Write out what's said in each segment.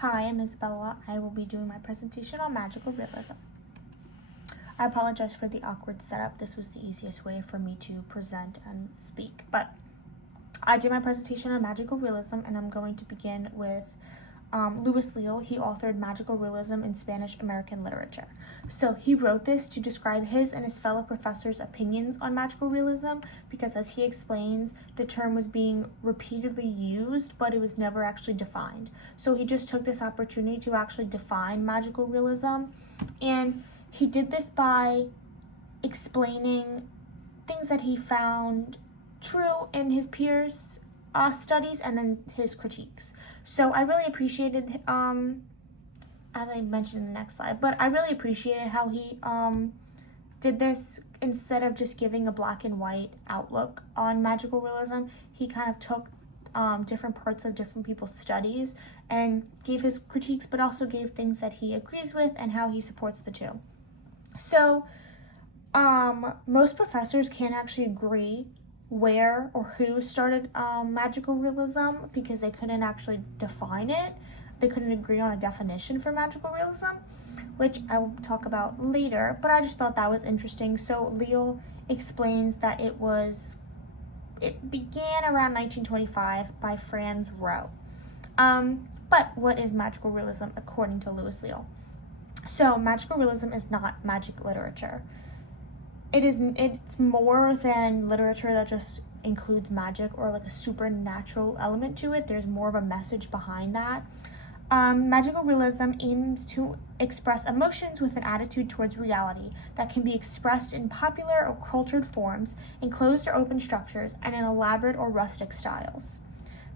Hi, I'm Isabella. I will be doing my presentation on magical realism. I apologize for the awkward setup. This was the easiest way for me to present and speak, but I did my presentation on magical realism, and I'm going to begin with Louis Leal. He authored Magical Realism in Spanish American Literature. So he wrote this to describe his and his fellow professors' opinions on magical realism because, as he explains, the term was being repeatedly used, but it was never actually defined. So he just took this opportunity to actually define magical realism, and he did this by explaining things that he found true in his peers' studies and then his critiques. So I really appreciated, as I mentioned in the next slide, but I really appreciated how he did this. Instead of just giving a black and white outlook on magical realism, he kind of took different parts of different people's studies and gave his critiques, but also gave things that he agrees with and how he supports the two. So most professors can't actually agree where or who started magical realism because they couldn't actually define it. They couldn't agree on a definition for magical realism, which I will talk about later, but I just thought that was interesting. So Leal explains that it began around 1925 by Franz Rowe. But what is magical realism according to Louis Leal? So magical realism is not magic literature. It's more than literature that just includes magic or like a supernatural element to it. There's more of a message behind that. Magical realism aims to express emotions with an attitude towards reality that can be expressed in popular or cultured forms, in closed or open structures, and in elaborate or rustic styles.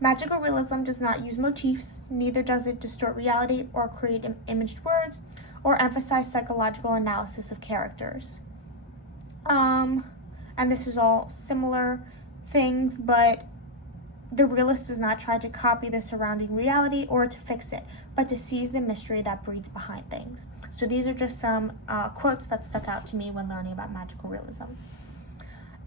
Magical realism does not use motifs, neither does it distort reality or create imaged words or emphasize psychological analysis of characters. And this is all similar things, but the realist does not try to copy the surrounding reality or to fix it, but to seize the mystery that breeds behind things. So these are just some quotes that stuck out to me when learning about magical realism.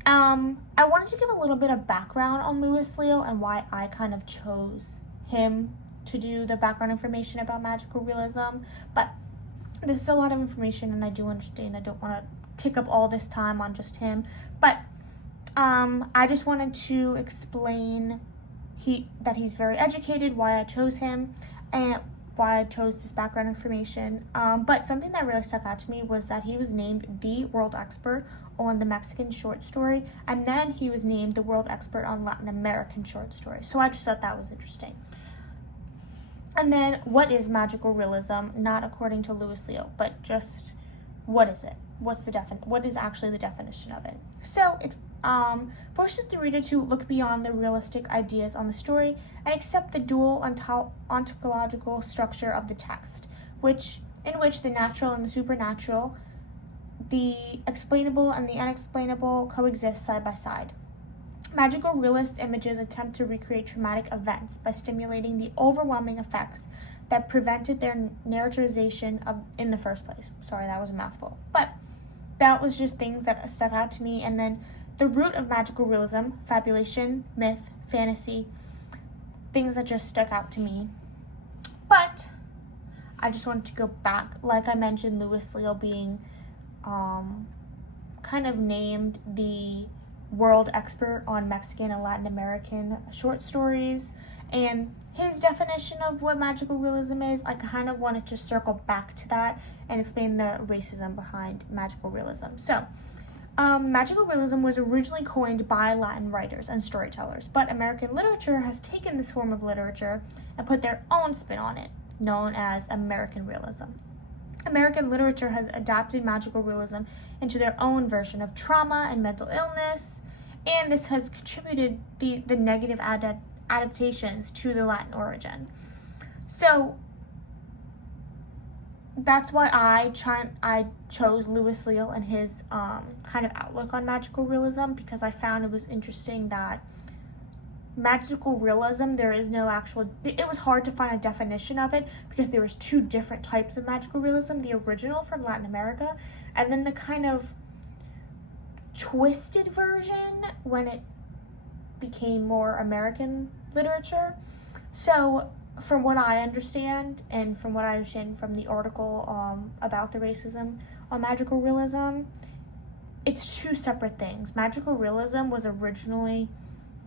I wanted to give a little bit of background on Louis Leal and why I kind of chose him to do the background information about magical realism, but there's still a lot of information, and I do understand I don't want to take up all this time on just him, but I just wanted to explain that he's very educated, why I chose him, and why I chose this background information. But something that really stuck out to me was that he was named the world expert on the Mexican short story, and then he was named the world expert on Latin American short story. So I just thought that was interesting. And then, what is magical realism? Not according to Louis Leal, but just what is it? What is actually the definition of it? So it forces the reader to look beyond the realistic ideas on the story and accept the dual ontological structure of the text, in which the natural and the supernatural, the explainable and the unexplainable coexist side by side. Magical realist images attempt to recreate traumatic events by stimulating the overwhelming effects that prevented their narrativization in the first place. Sorry, that was a mouthful. But that was just things that stuck out to me. And then the root of magical realism, fabulation, myth, fantasy, things that just stuck out to me. But I just wanted to go back. Like I mentioned, Louis Leal being kind of named the world expert on Mexican and Latin American short stories, and his definition of what magical realism is, I kind of wanted to circle back to that and explain the racism behind magical realism. So, magical realism was originally coined by Latin writers and storytellers, but American literature has taken this form of literature and put their own spin on it, known as American realism. American literature has adapted magical realism into their own version of trauma and mental illness, and this has contributed the negative adaptations to the Latin origin. So that's why I chose Louis Leal and his kind of outlook on magical realism, because I found it was interesting that magical realism, there is no actual, it was hard to find a definition of it because there was two different types of magical realism, the original from Latin America and then the kind of twisted version when it became more American literature. So from what I understand, and from what I understand from the article about the racism on magical realism, it's two separate things. Magical realism was originally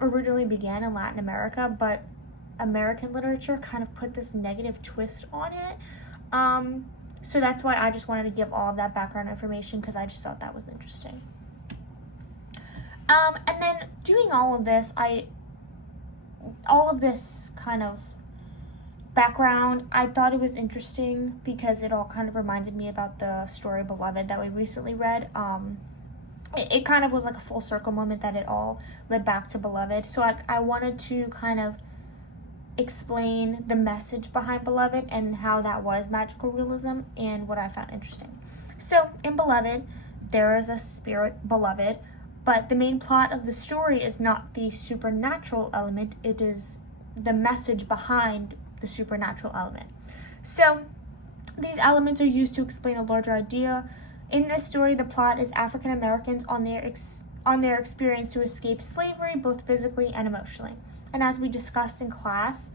began in Latin America, but American literature kind of put this negative twist on it. So that's why I just wanted to give all of that background information, because I just thought that was interesting. And then doing all of this kind of background, I thought it was interesting because it all kind of reminded me about the story Beloved that we recently read. It kind of was like a full circle moment that it all led back to Beloved. So I wanted to kind of explain the message behind Beloved and how that was magical realism and what I found interesting. So in Beloved, there is a spirit beloved, but the main plot of the story is not the supernatural element, it is the message behind the supernatural element. So these elements are used to explain a larger idea. In this story, the plot is African Americans on their experience to escape slavery, both physically and emotionally. And as we discussed in class,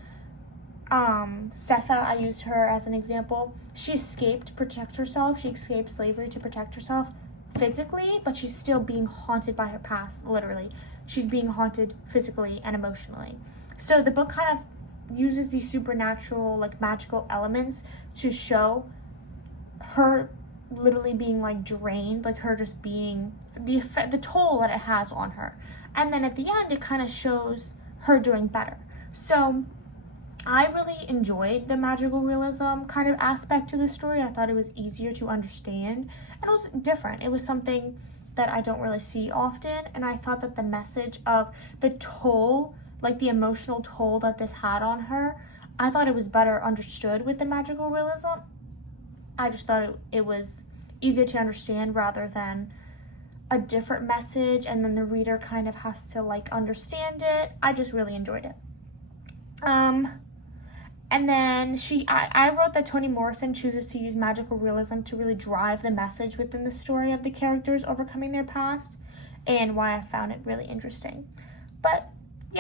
Setha, I used her as an example. She escaped to protect herself. She escaped slavery to protect herself physically, but she's still being haunted by her past, literally. She's being haunted physically and emotionally. So the book kind of uses these supernatural, like magical elements to show her literally being like drained, like her just being the toll that it has on her. And then at the end, it kind of shows her doing better. So I really enjoyed the magical realism kind of aspect to the story. I thought it was easier to understand, and it was different. It was something that I don't really see often, and I thought that the message of the toll, like the emotional toll that this had on her, I thought it was better understood with the magical realism. I just thought it was easier to understand rather than a different message and then the reader kind of has to like understand it. I just really enjoyed it. And then I wrote that Toni Morrison chooses to use magical realism to really drive the message within the story of the characters overcoming their past, and why I found it really interesting. But